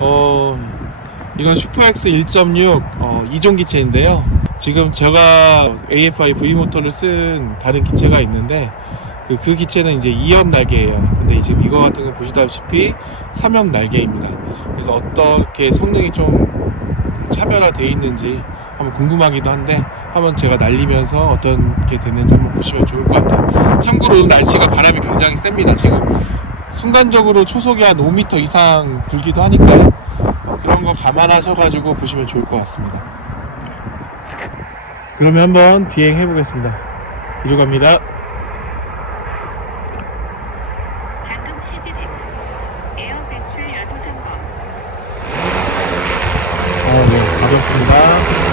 어, 이건 슈퍼X 1.6 2종 기체인데요. 지금 제가 AFI V모터를 쓴 다른 기체가 있는데 그 기체는 이제 2엽 날개예요. 근데 지금 이거 같은 거 보시다시피 3엽 날개입니다. 그래서 어떻게 성능이 좀 차별화되어 있는지 한번 궁금하기도 한데 한번 제가 날리면서 어떻게 됐는지 한번 보시면 좋을 것 같아요. 참고로 날씨가 바람이 굉장히 셉니다. 지금 순간적으로 초속이 한 5m 이상 불기도 하니까요. 그런 거 감안하셔가지고 보시면 좋을 것 같습니다. 그러면 한번 비행해 보겠습니다. 이리로 갑니다. 잠금 해제됨. 에어 배출 여부 점검. 네, 가볍습니다.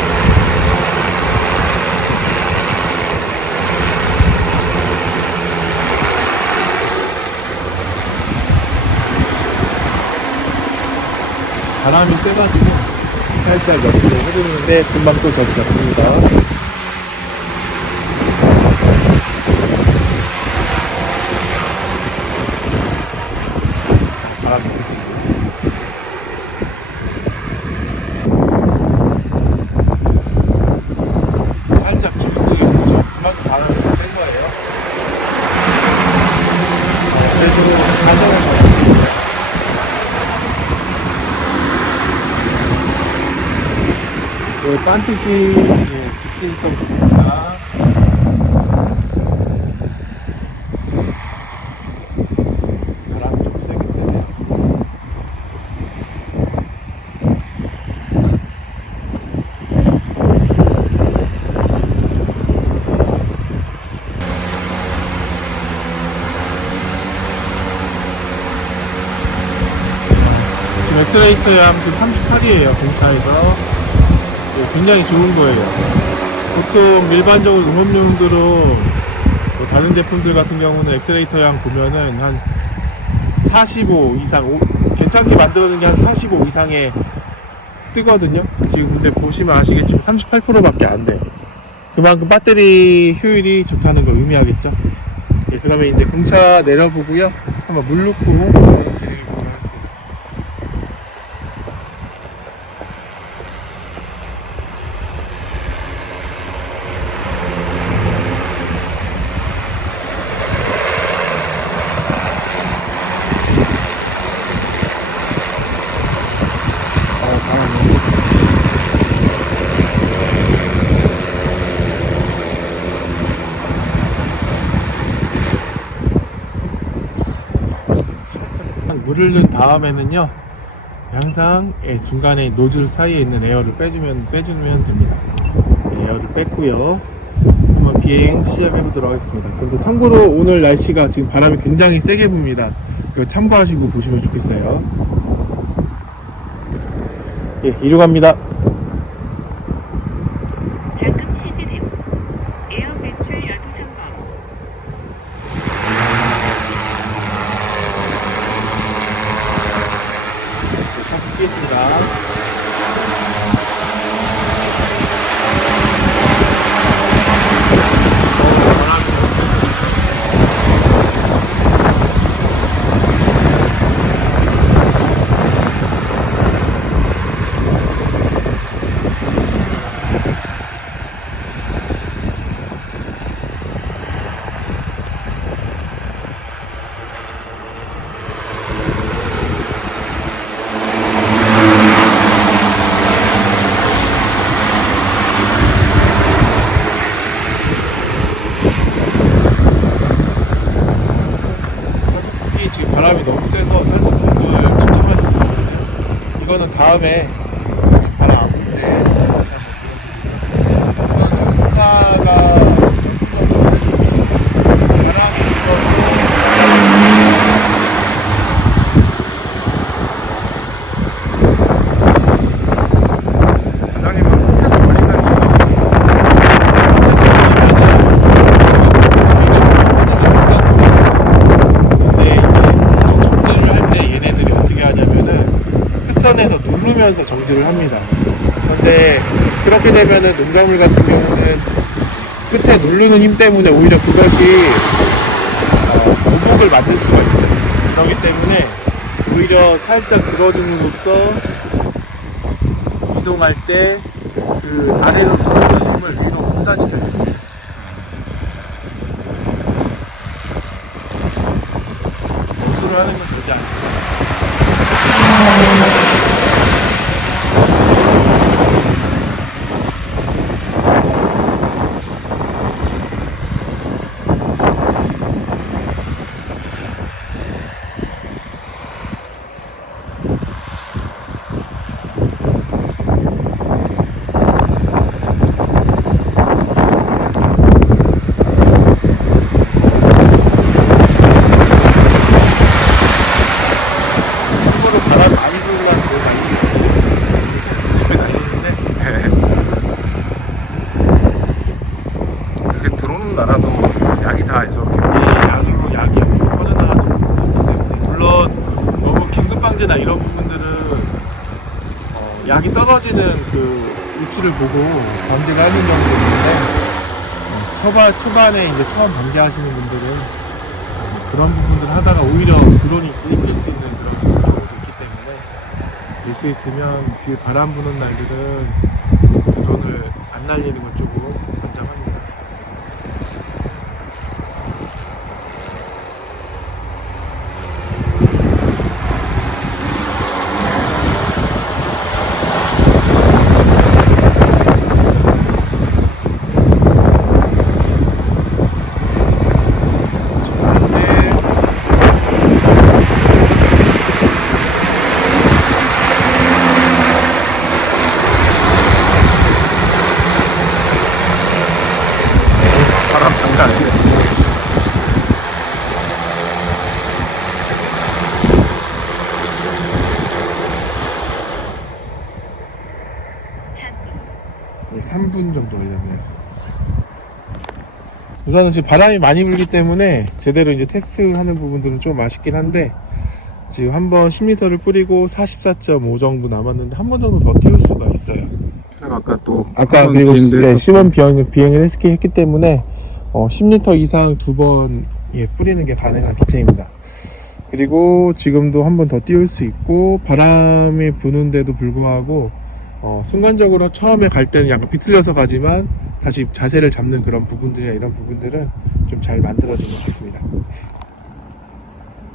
바람이 세가지고 살짝 옆으로 흐르는데 금방 또 젖습니다. 바람이 세고 살짝 기울게 보죠. 그만큼 바람이 좀 센 거예요. 그래도 가정에서 딴 뜻이 직진성 좋습니다. 바람이 좀 세게 세네요. 지금 엑셀레이터 양 지금 38이에요. 공차에서. 굉장히 좋은 거예요. 보통 일반적으로 응업용도로 다른 제품들 같은 경우는 엑셀레이터 양 보면은 한 45 이상, 괜찮게 만들어진 게 한 45 이상에 뜨거든요. 지금 근데 보시면 아시겠지만 38%밖에 안 돼요. 그만큼 배터리 효율이 좋다는 걸 의미하겠죠. 예, 그러면 이제 공차 내려보고요. 한번 물 넣고 진행해 보도록 하겠습니다. 물을 넣은 다음에는요, 항상 중간에 노즐 사이에 있는 에어를 빼주면 됩니다. 에어를 뺐고요. 한번 비행 시작해 보도록 하겠습니다. 그런데 참고로 오늘 날씨가 지금 바람이 굉장히 세게 붑니다. 이거 참고하시고 보시면 좋겠어요. 예, 이리로 갑니다. 잠금 해제됨. 에어 배출 여부 점검. 샷 끼겠습니다. 지금 바람이 너무 세서 살짝분들 침착하시면 좋거든요. 이거는 다음에 바람 안 불 때 다시 한번 불어볼게요. 지금 공사가 바람이 불어도 사장님은 혼자서 버린다는 에서 누르면서 정지를 합니다. 그런데 그렇게 되면은 농작물 같은 경우는 끝에 누르는 힘 때문에 오히려 그것이 오목을 만들 수가 있어요. 그렇기 때문에 오히려 살짝 들어줌으로써 이동할 때 그 아래로 들어오는 힘을 위로 분산시켜요. 멋으로 하는 건 되지 않아요. 참고로 바람 많이 불어가는 데가 있어요. 집에 다니는데 이렇게 드론은 날아도 약이 다 이렇게 약으로 약이 앞으로 퍼져나가는 부분이기 때문에 물론 너무 긴급방지나 이런 부분들은 약이 떨어지는 그 위치를 보고 방지를 하는 경우도 있는데 초반에 이제 처음 방지하시는 분들은 그런 부분들 하다가 오히려 드론이 들이킬 수 있는 그런 경우도 있기 때문에 될 수 있으면 뒤에 바람 부는 날들은 드론을 안 날리는 건 조금 권장합니다. 바람 장난 아니네. 잠금. 3분 정도 걸렸네요. 우선은 지금 바람이 많이 불기 때문에 제대로 이제 테스트하는 부분들은 좀 아쉽긴 한데 지금 한번 10m를 뿌리고 44.5 정도 남았는데 한 번 정도 더 띄울 수가 있어요. 아까 또 아까 그리고 시범 비행을 했기 때문에 10m 이상 두 번 뿌리는 게 가능한 기체입니다. 그리고 지금도 한 번 더 띄울 수 있고 바람이 부는데도 불구하고 순간적으로 처음에 갈 때는 약간 비틀려서 가지만 다시 자세를 잡는 그런 부분들이나 이런 부분들은 좀 잘 만들어진 것 같습니다.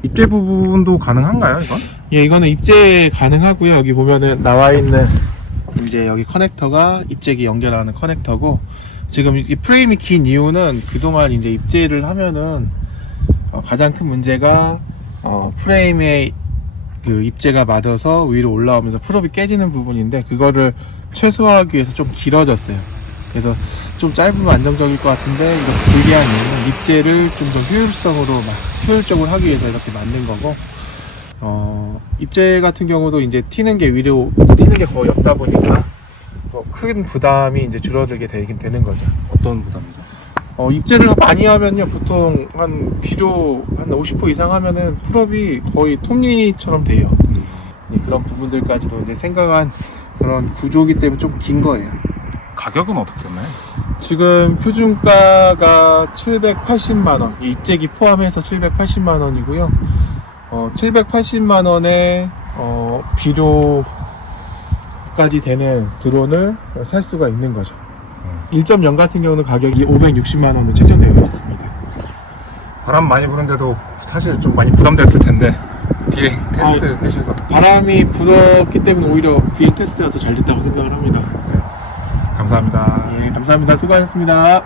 입대 부분도 가능한가요, 이건? 예, 이거는 입재 가능하고요. 여기 보면은 나와 있는 이제 여기 커넥터가 입재기 연결하는 커넥터고 지금 이 프레임이 긴 이유는 그동안 이제 입재를 하면은 가장 큰 문제가 프레임에 그 입재가 맞아서 위로 올라오면서 프롭이 깨지는 부분인데 그거를 최소화하기 위해서 좀 길어졌어요. 그래서 좀 짧으면 안정적일 것 같은데 이렇게 길게 한 이유는 입재를 좀 더 효율적으로 하기 위해서 이렇게 만든 거고 입재 같은 경우도 이제 튀는 게 위로 튀는 게 거의 없다 보니까 큰 부담이 이제 줄어들게 되는 거죠. 어떤 부담이죠? 입재를 많이 하면요, 보통 한 비료 한 50% 이상 하면은 풀업이 거의 톱니처럼 돼요. 그런 부분들까지도 이제 생각한 그런 구조이기 때문에 좀 긴 거예요. 가격은 어떻게 되나요? 지금 표준가가 780만원, 입재기 포함해서 780만원이고요. 780만원에 비료까지 되는 드론을 살 수가 있는 거죠. 1.0 같은 경우는 가격이 560만원으로 책정되어 있습니다. 바람 많이 부는데도 사실 좀 많이 부담됐을 텐데 비행 테스트 하셔서 바람이 불었기 때문에 오히려 비행 테스트가 더 잘 됐다고 생각을 합니다. 감사합니다. 예, 감사합니다. 수고하셨습니다.